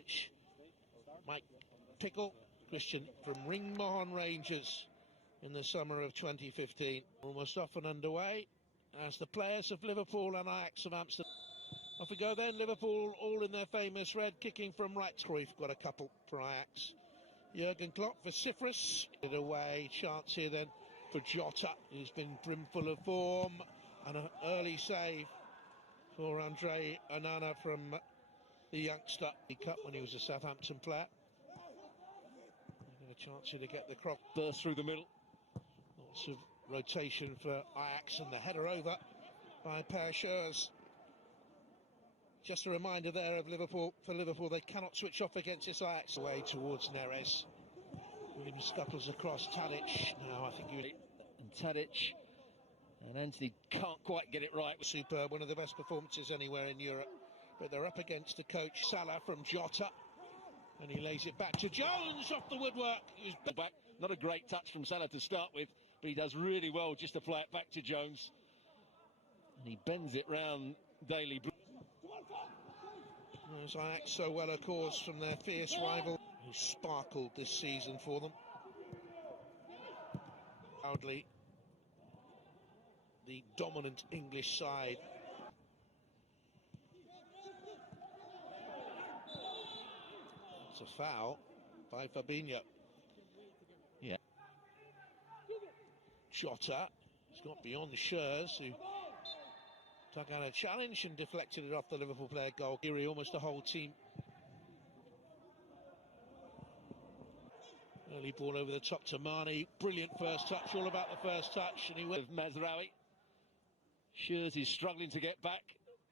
Tadic. Mike Pickle, Christian from Ringmahon Rangers in the summer of 2015. Almost off and underway as the players of Liverpool and Ajax of Amsterdam. Off we go then, Liverpool all in their famous red, kicking from right. Cruyff got a couple for Ajax. Jurgen Klopp vociferous. It away, chance here then for Jota, who's been brimful of form, and an early save for Andre Onana from the youngster. He cut when he was a Southampton player. A chance here to get the cross. Burst through the middle. Lots of rotation for Ajax, and the header over by Per Schuurs. Just a reminder there of Liverpool. For Liverpool, they cannot switch off against this Ajax. Away towards Neres. Williams scuttles across. Tadic. Now I think you. And Tadic. And Anthony can't quite get it right. Superb. One of the best performances anywhere in Europe. But they're up against the coach. Salah from Jota. And he lays it back to Jones off the woodwork. He was back. Not a great touch from Salah to start with, but he does really well just to play it back to Jones. And he bends it round Daly. As Ajax so well, of course, from their fierce rival, who sparkled this season for them. Proudly, the dominant English side. It's a foul by Fabinho. Yeah. Jota has got beyond Schuurs, who took out a challenge and deflected it off the Liverpool player goal. Geary, almost the whole team. Early ball over the top to Mane. Brilliant first touch, all about the first touch. And he went. Mazraoui. Schuurs is struggling to get back,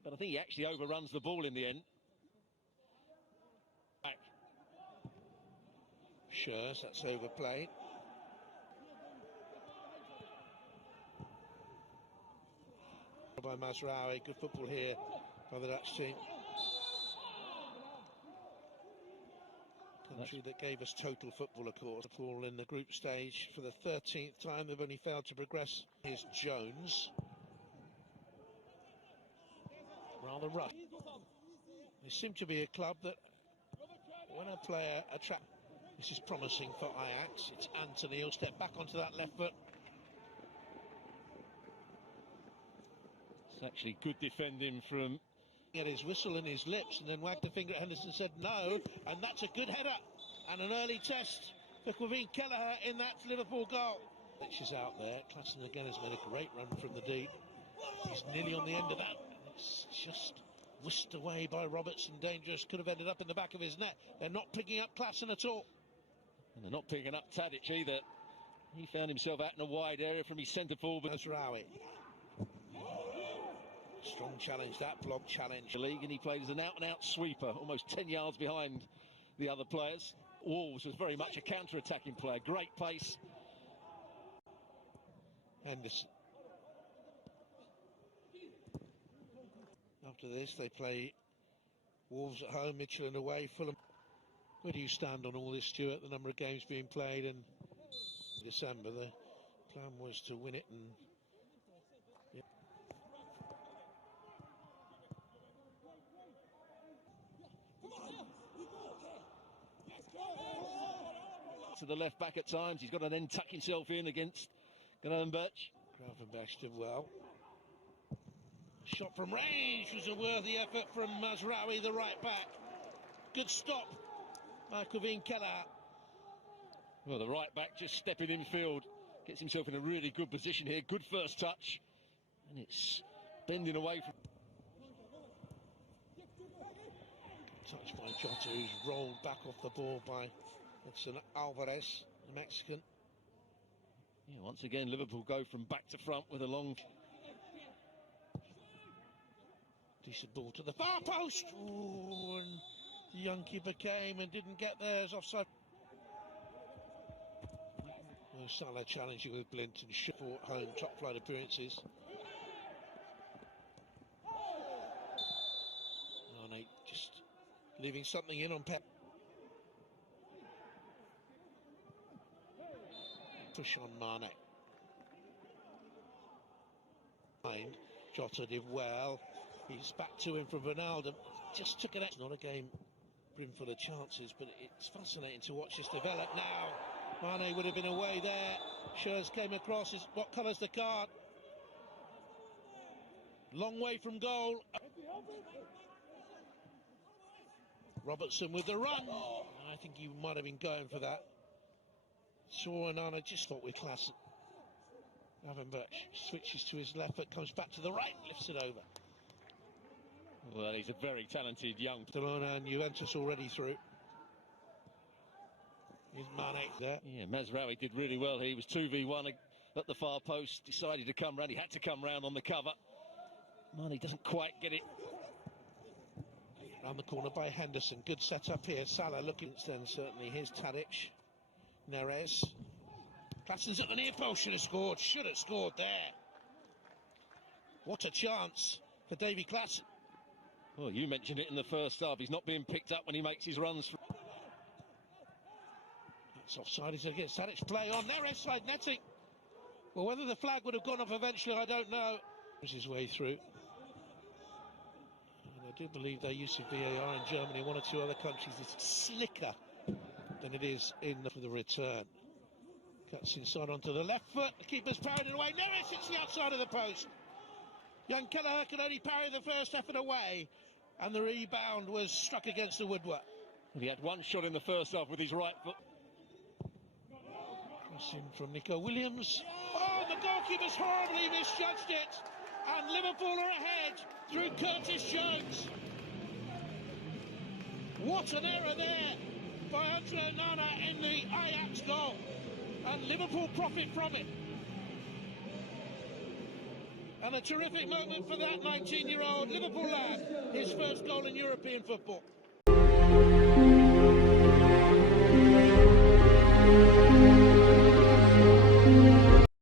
but I think he actually overruns the ball in the end. Back. Schuurs, that's overplayed. By Mazraoui, good football here by the Dutch team. Country that gave us total football, of course. Liverpool in the group stage for the 13th time. They've only failed to progress. Here's Jones. Rather rough. They seem to be a club that, when a player attracts. This is promising for Ajax. It's Antony. He'll step back onto that left foot. It's actually good defending from. He had his whistle in his lips and then wagged a finger at Henderson, said no, and that's a good header and an early test for Kevin Kelleher in that Liverpool goal. Pitch is out there. Klassen again has made a great run from the deep. He's nearly on the end of that. It's just whisked away by Robertson. Dangerous. Could have ended up in the back of his net. They're not picking up Klassen at all. And they're not picking up Tadic either. He found himself out in a wide area from his centre forward. Mazraoui. Strong challenge, that block challenge. The league, and he played as an out-and-out sweeper, almost 10 yards behind the other players. Wolves was very much a counter-attacking player, great pace. Henderson. After this, they play Wolves at home, Midtjylland away, Fulham. Where do you stand on all this, Stuart? The number of games being played in December. The plan was to win it and. Yeah. To the left back at times, he's got to then tuck himself in against Gravenberch. Gravenberch did well. Shot from range was a worthy effort from Mazraoui, the right back. Good stop by Kevin Kelleher. Well, the right back just stepping in field, gets himself in a really good position here. Good first touch, and it's bending away from. Touched by Jota, who's rolled back off the ball by Edson Alvarez, the Mexican. Yeah, once again, Liverpool go from back to front with a long. Decent ball to the far post. Ooh, and the young keeper came and didn't get there as offside. Salah challenging with Blint and Shaw home top flight appearances. Mane just leaving something in on Pep. Push on Mane. Jota did well. He's back to him from Ronaldo. Just took it out. It's not a game brimful of chances, but it's fascinating to watch this develop now. Mane would have been away there. Schurz came across. What colour's the card? Long way from goal. Robertson with the run. I think he might have been going for that. Saw Onana just thought with class. Gravenberch switches to his left foot, comes back to the right, lifts it over. Well, he's a very talented young... Barcelona and Juventus already through. Here's Mane there. Yeah, Mazraoui did really well. He was 2v1 at the far post, decided to come round. He had to come round on the cover. Mane doesn't quite get it. Round the corner by Henderson. Good setup here. Salah looking then, certainly. Here's Tadic. Neres. Klaassen's at the near post. Should have scored there. What a chance for Davy Klaassen. Well, you mentioned it in the first half. He's not being picked up when he makes his runs. It's offside. He's against Tadic. Play on. Neres side netting. Well, whether the flag would have gone off eventually, I don't know. His way through. And I do believe their use of VAR in Germany, one or two other countries, is slicker than it is for the return. Cuts inside onto the left foot. The keeper's parried it away. Neres hits the outside of the post. Young Kelleher could only parry the first effort away, and the rebound was struck against the woodwork. He had one shot in the first half with his right foot. Crossing from Nico Williams. Oh, the goalkeeper's horribly misjudged it. And Liverpool are ahead through Curtis Jones. What an error there by Andre Onana in the Ajax goal. And Liverpool profit from it. And a terrific moment for that 19-year-old Liverpool lad. His first goal in European football.